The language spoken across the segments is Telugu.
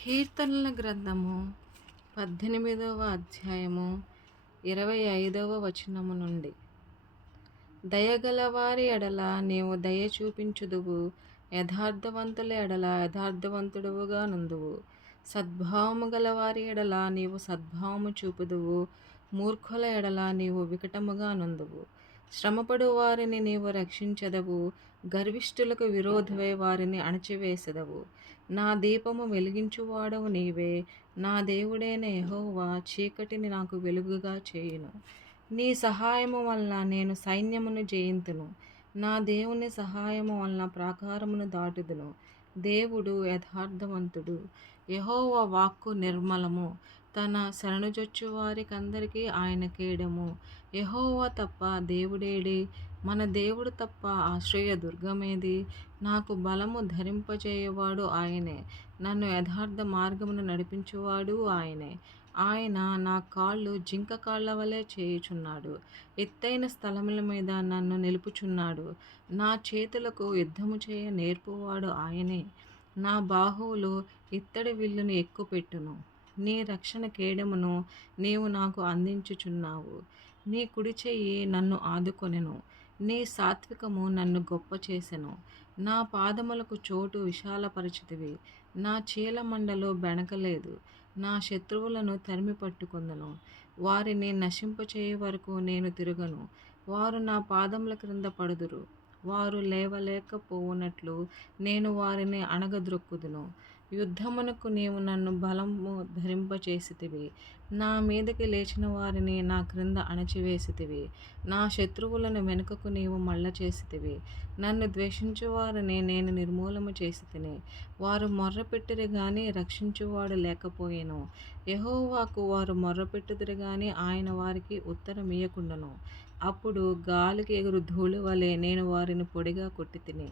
కీర్తనల గ్రంథము పద్దెనిమిదవ అధ్యాయము ఇరవై ఐదవ వచనము నుండి. దయగలవారి ఎడల నీవు దయ చూపించుదువు యథార్థవంతుల ఎడల యథార్థవంతుడువుగా నుందువు. సద్భావము గలవారి ఎడల నీవు సద్భావము చూపుదువు మూర్ఖుల ఎడల నీవు వికటముగా నుందువు. శ్రమపడు వారిని నీవు రక్షించదవు గర్విష్ఠులకు విరోధమై వారిని అణచివేసెదవు. నా దీపము వెలిగించువాడవు నీవే నా దేవుడైన యహోవా చీకటిని నాకు వెలుగుగా చేయును. నీ సహాయము వలన నేను సైన్యమును జయింతును నా దేవుని సహాయము వలన ప్రాకారమును దాటుదును. దేవుడు యథార్థవంతుడు. యహోవ వాక్కు నిర్మలము. తన శరణుజొచ్చు వారికందరికీ ఆయన కేడము. యహోవ తప్ప దేవుడేడి. మన దేవుడు తప్ప ఆశ్రయ దుర్గమేది. నాకు బలము ధరింపజేయవాడు ఆయనే. నన్ను యథార్థ మార్గమును నడిపించువాడు ఆయనే. ఆయన నా కాళ్ళు జింక కాళ్ళ వలె చేయుచున్నాడు. ఎత్తైన స్థలముల మీద నన్ను నిలుపుచున్నాడు. నా చేతులకు యుద్ధము చేయ నేర్పువాడు ఆయనే. నా బాహువులు ఇత్తడి విల్లును ఎక్కుపెట్టును. నీ రక్షణ కేడమును నీవు నాకు అందించుచున్నావు. నీ కుడి చెయ్యి నన్ను ఆదుకొనెను. నీ సాత్వికము నన్ను గొప్ప చేసెను. నా పాదములకు చోటు విశాలపరిచితివి. నా చీలమండలో బెణకలేదు నా శత్రువులను తరిమి పట్టుకుందను. వారిని నశింపచేయ వరకు నేను తిరగను. వారు నా పాదముల క్రింద పడుదురు. వారు లేవలేకపోవునట్లు నేను వారిని అణగద్రొక్కుదును యుద్ధమునకు నీవు నన్ను బలము ధరింపచేసితివి. నా మీదకి లేచిన వారిని నా క్రింద అణచివేసితివి. నా శత్రువులను వెనుకకు నీవు మళ్ళ చేసితివి నన్ను ద్వేషించువారిని నేను నిర్మూలము చేసి తిని వారు మొర్రపెట్టిరి గాని రక్షించువాడు లేకపోయేను. యహోవాకు వారు మొర్రపెట్టుదిరి గాని ఆయన వారికి ఉత్తరం ఇయ్యకుండను. అప్పుడు గాలికి ఎగురు ధూళి వలె నేను వారిని పొడిగా కొట్టి తిని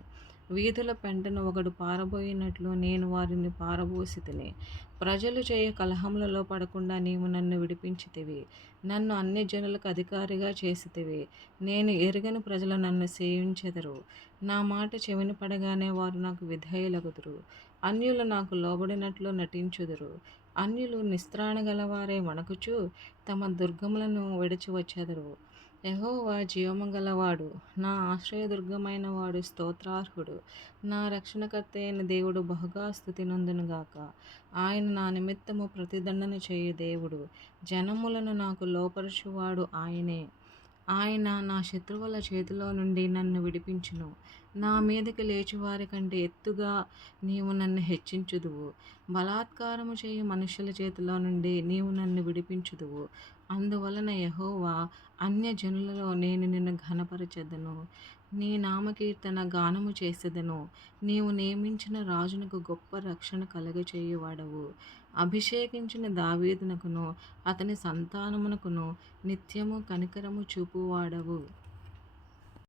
వీధుల పెంటను ఒకడు పారబోయినట్లు నేను వారిని పారబోసి తిని. ప్రజలు చేయ కలహములలో పడకుండా నీవు నన్ను విడిపించితివి నన్ను అన్ని జనులకు అధికారిగా చేసితివి నేను ఎరుగని ప్రజలు నన్ను సేవించెదరు. నా మాట చెవిని పడగానే వారు నాకు విధేయులగుదురు. అన్యులు నాకు లోబడినట్లు నటించుదురు. అన్యులు నిస్త్రాణ గలవారే వణకుచు తమ దుర్గములను విడిచి వచ్చెదరు యహోవా జీవమంగలవాడు నా ఆశ్రయదుర్గమైన వాడు స్తోత్రార్హుడు. నా రక్షణకర్త అయిన దేవుడు బహుగా స్థుతి నందునుగాక ఆయన నా నిమిత్తము ప్రతిదండన చేయు దేవుడు. జనములను నాకు లోపరచువాడు ఆయనే. ఆయన నా శత్రువుల చేతిలో నుండి నన్ను విడిపించును. నా మీదకి లేచివారి కంటే ఎత్తుగా నీవు నన్ను హెచ్చించుదువు. బలాత్కారము చేయు మనుషుల చేతిలో నుండి నీవు నన్ను విడిపించుదువు. అందువలన యహోవా అన్య జనులలో నేను నిన్ను ఘనపరచెదను. నీ నామకీర్తన గానము చేసేదను. నీవు నియమించిన రాజునకు గొప్ప రక్షణ కలగచేయువాడవు. అభిషేకించిన దావీదునకును అతని సంతానమునకును నిత్యము కనికరము చూపువాడవు.